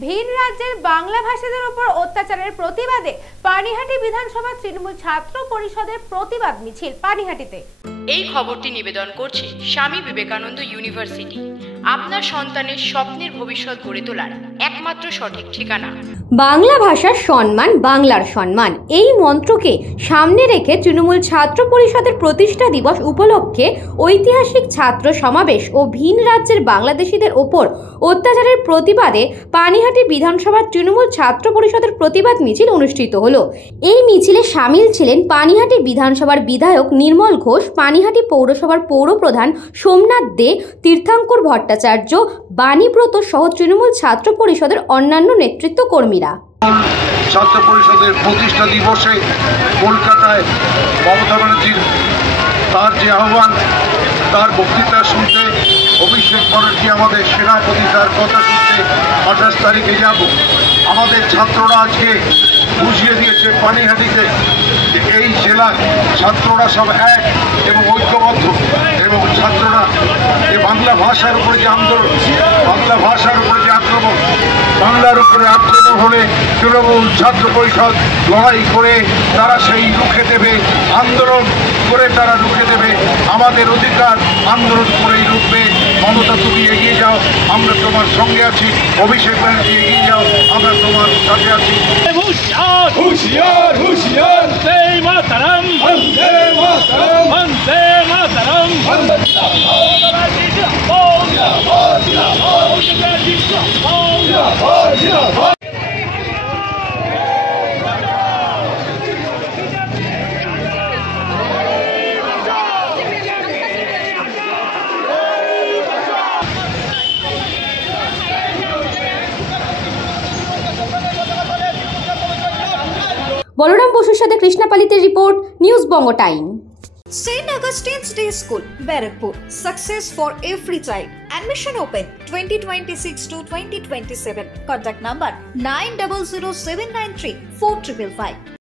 ভিন রাজ্যের বাংলা ভাষীদের উপর অত্যাচারের প্রতিবাদে পানিহাটি বিধানসভা তৃণমূল ছাত্র পরিষদের প্রতিবাদ মিছিল পানিহাটিতে। এই খবরটি নিবেদন করছে স্বামী বিবেকানন্দ ইউনিভার্সিটি, আপনার সন্তানের স্বপ্নের ভবিষ্যৎ গড়ে তোলার একমাত্র সঠিক ঠিকানা। বাংলা ভাষার সম্মান, বাংলার সম্মান, এই মন্ত্রকে সামনে রেখে তৃণমূল ছাত্র পরিষদের প্রতিষ্ঠা দিবস উপলক্ষে ঐতিহাসিক ছাত্র সমাবেশ ও ভিন রাজ্যের বাংলাদেশিদের ওপর অত্যাচারের প্রতিবাদে পানিহাটি বিধানসভার তৃণমূল ছাত্র পরিষদের প্রতিবাদ মিছিল অনুষ্ঠিত হলো। এই মিছিলে সামিল ছিলেন পানিহাটি বিধানসভার বিধায়ক নির্মল ঘোষ, পানিহাটি পৌরসভার পৌরপ্রধান সোমনাথ দে, তীর্থঙ্কর ভট্টাচার্য, বাণীব্রত সহ তৃণমূল ছাত্র পরিষদের অন্যান্য নেতৃত্ব কর্মীরা। ছাত্র পরিষদের প্রতিষ্ঠা দিবসে কলকাতায় মমতা ব্যানার্জির তার যে আহ্বান, তার বক্তৃতা শুনতে অভিষেক ব্যানার্জি আমাদের সেনাপতি তার কথা শুনতে 28 তারিখে যাব। আমাদের ছাত্ররা আজকে বুঝিয়ে দিয়েছে পানিহাটিতে যে এই জেলার ছাত্ররা সব এক এবং ঐক্যবদ্ধ, এবং ছাত্ররা যে বাংলা ভাষার উপরে যে আন্দোলন, বাংলা ভাষার উপরে যে আক্রমণ, বাংলার উপরে আক্রমণ হলে তৃণমূল ছাত্র পরিষদ লড়াই করে তারা সেই রুখে দেবে, আন্দোলন করে তারা রুখে দেবে। আমাদের অধিকার আন্দোলন করেই রুখবে। মমতা, তুমি এগিয়ে যাও, আমরা তোমার সঙ্গে আছি। অভিষেক ব্যানার্জি এগিয়ে যাও, আমরা তোমার সাথে আছি। হুঁশিয়ার হুঁশিয়ার হুঁশিয়ার, বন্দে মাতরম বন্দে মাতরম বন্দে মাতরম বন্দে মাতরম। বলরাম বসুর সাথে Krishna পালিতের report, news Banga time. St. Augustine's Day School, Barakpur. Success for every child. Admission open 2026 to 2027. Contact number 900793 4555.